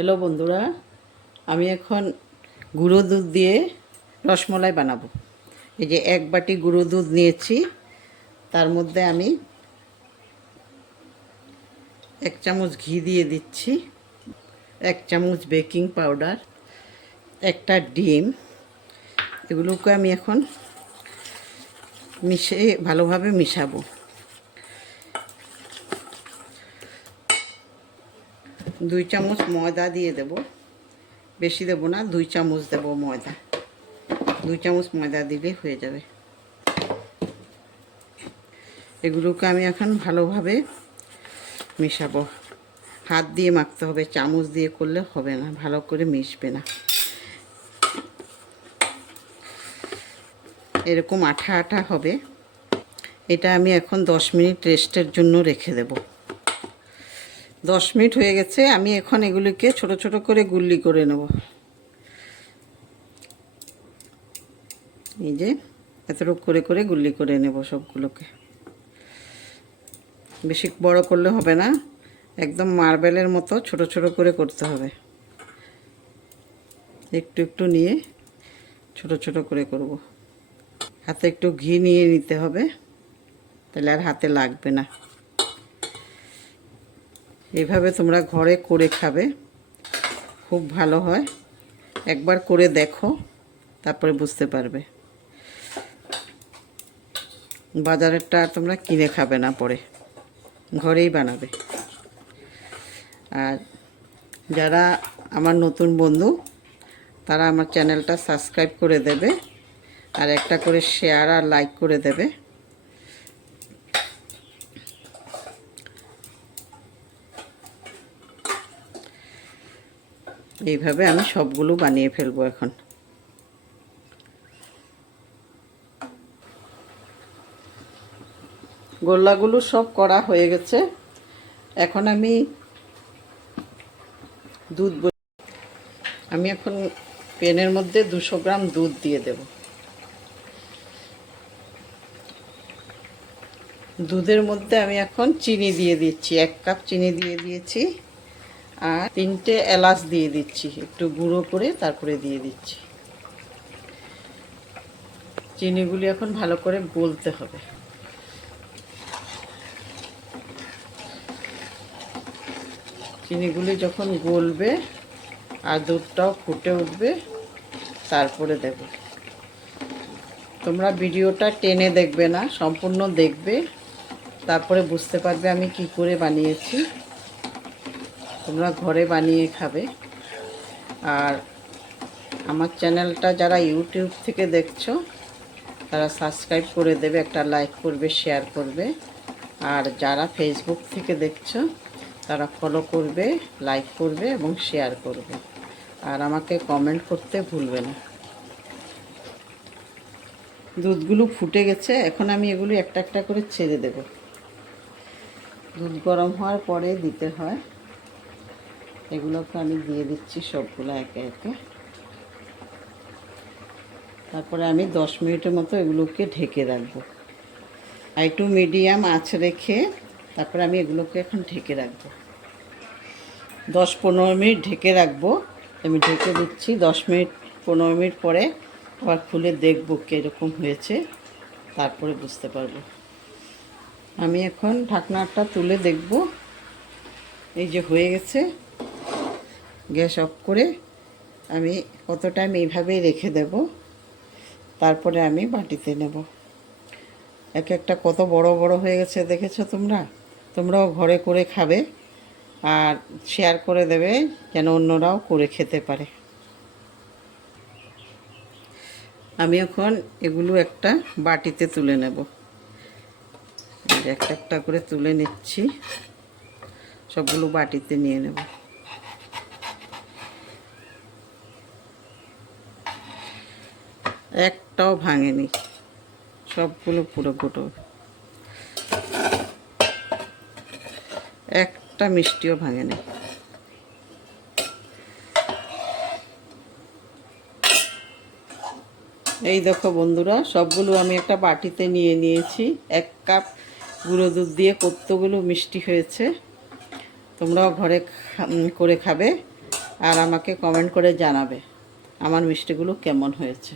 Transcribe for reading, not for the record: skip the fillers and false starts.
Hello বন্ধুরা, আমি এখন গুঁড়ো দুধ দিয়ে রসমলাই বানাবো। এই যে এক বাটি গুঁড়ো দুধ নিয়েছি, তার মধ্যে আমি 1 চামচ ঘি দিয়ে দিচ্ছি, 1 চামচ বেকিং পাউডার, একটা ডিম। এগুলোকে আমি এখন ভালোভাবে মিশাবো। 2 চামচ ময়দা দিয়ে দেব, বেশি দেব না, 2 চামচ দেব ময়দা। 2 চামচ ময়দা দিলে হয়ে যাবে। এগুলোকে আমি এখন ভালোভাবে মিশাবো। হাত দিয়ে মাখতে হবে, চামচ দিয়ে করলে হবে না, ভালো করে মিশবে না। এরকম আঠা আঠা হবে। এটা আমি এখন 10 মিনিট রেস্টের জন্য রেখে দেব। 10 মিনিট হয়ে গেছে। আমি এখন এগুলিকে ছোট ছোট করে গুল্লি করে নেব। এই যে এতটুকু করে করে গুল্লি করে নেব সবগুলোকে। বেশি বড় করলে হবে না, একদম মার্বেলের মতো ছোট ছোট করে করতে হবে। একটু একটু নিয়ে ছোট ছোট করে করব। হাতে একটু ঘি নিয়ে নিতে হবে, তাহলে আর হাতে লাগবে না। এইভাবে তোমরা ঘরে করে খাবে, খুব ভালো হয়। একবার করে দেখো, তারপরে বুঝতে পারবে। বাজারেরটা তোমরা কিনে খাবে না, পরে ঘরেই বানাবে। আর যারা আমার নতুন বন্ধু, তারা আমার চ্যানেলটা সাবস্ক্রাইব করে দেবে, আর একটা করে শেয়ার আর লাইক করে দেবে। এইভাবে আমি সবগুলো বানিয়ে ফেলবো। এখন গোল্লাগুলো সব করা হয়ে গেছে। এখন আমি এখন প্যানের মধ্যে 200 গ্রাম দুধ দিয়ে দেব। দুধের মধ্যে আমি এখন চিনি দিয়ে দিচ্ছি, 1 কাপ চিনি দিয়ে দিয়েছি, আর 3টে এলাচ দিয়ে দিচ্ছি, একটু গুঁড়ো করে তারপরে দিয়ে দিচ্ছি। চিনিগুলি এখন ভালো করে গলতে হবে। চিনিগুলি যখন গলবে আর দুধটাও ফুটে উঠবে, তারপরে দেব। তোমরা ভিডিওটা টেনে দেখবে না, সম্পূর্ণ দেখবে, তারপরে বুঝতে পারবে আমি কি করে বানিয়েছি। তোমরা ঘরে বানিয়ে খাবে। আর আমার চ্যানেলটা যারা ইউটিউব থেকে দেখছো, তারা সাবস্ক্রাইব করে দেবে, একটা লাইক করবে, শেয়ার করবে। আর যারা ফেসবুক থেকে দেখছো, তারা ফলো করবে, লাইক করবে এবং শেয়ার করবে। আর আমাকে কমেন্ট করতে ভুলবে না। দুধগুলো ফুটে গেছে, এখন আমি এগুলো একটা একটা করে ছেড়ে দেব। দুধ গরম হওয়ার পরে দিতে হয়। এগুলোকে আমি দিয়ে দিচ্ছি সবগুলো একে একে। তারপরে আমি 10 মিনিটের মতো এগুলোকে ঢেকে রাখবো। আর একটু মিডিয়াম আঁচ রেখে তারপরে আমি এগুলোকে এখন ঢেকে রাখবো। 10-15 মিনিট ঢেকে রাখবো। আমি ঢেকে দিচ্ছি। 10-15 মিনিট পরে আবার খুলে দেখবো কীরকম হয়েছে, তারপরে বুঝতে পারবো। আমি এখন ঢাকনাটা তুলে দেখব। এই যে হয়ে গেছে। গ্যাস অফ করে আমি কত টাইম এইভাবেই রেখে দেব, তারপরে আমি বাটিতে নেব। এক একটা কত বড় বড় হয়ে গেছে, দেখেছো তোমরা? তোমরাও ঘরে করে খাবে আর শেয়ার করে দেবে, যেন অন্যরাও করে খেতে পারে। আমি এখন এগুলো একটা বাটিতে তুলে নেব। একটা একটা করে তুলে নিচ্ছি, সবগুলো বাটিতে নিয়ে নেব। একটাও ভাঙেনি, সবগুলো পুরো গোটো, একটা মিষ্টিও ভাঙেনি। এই দেখো বন্ধুরা, সবগুলো আমি একটা বাটিতে নিয়ে নিয়েছি। 1 কাপ গুঁড়ো দুধ দিয়ে কতগুলো মিষ্টি হয়েছে। তোমরাও ঘরে করে খাবে আর আমাকে কমেন্ট করে জানাবে আমার মিষ্টিগুলো কেমন হয়েছে।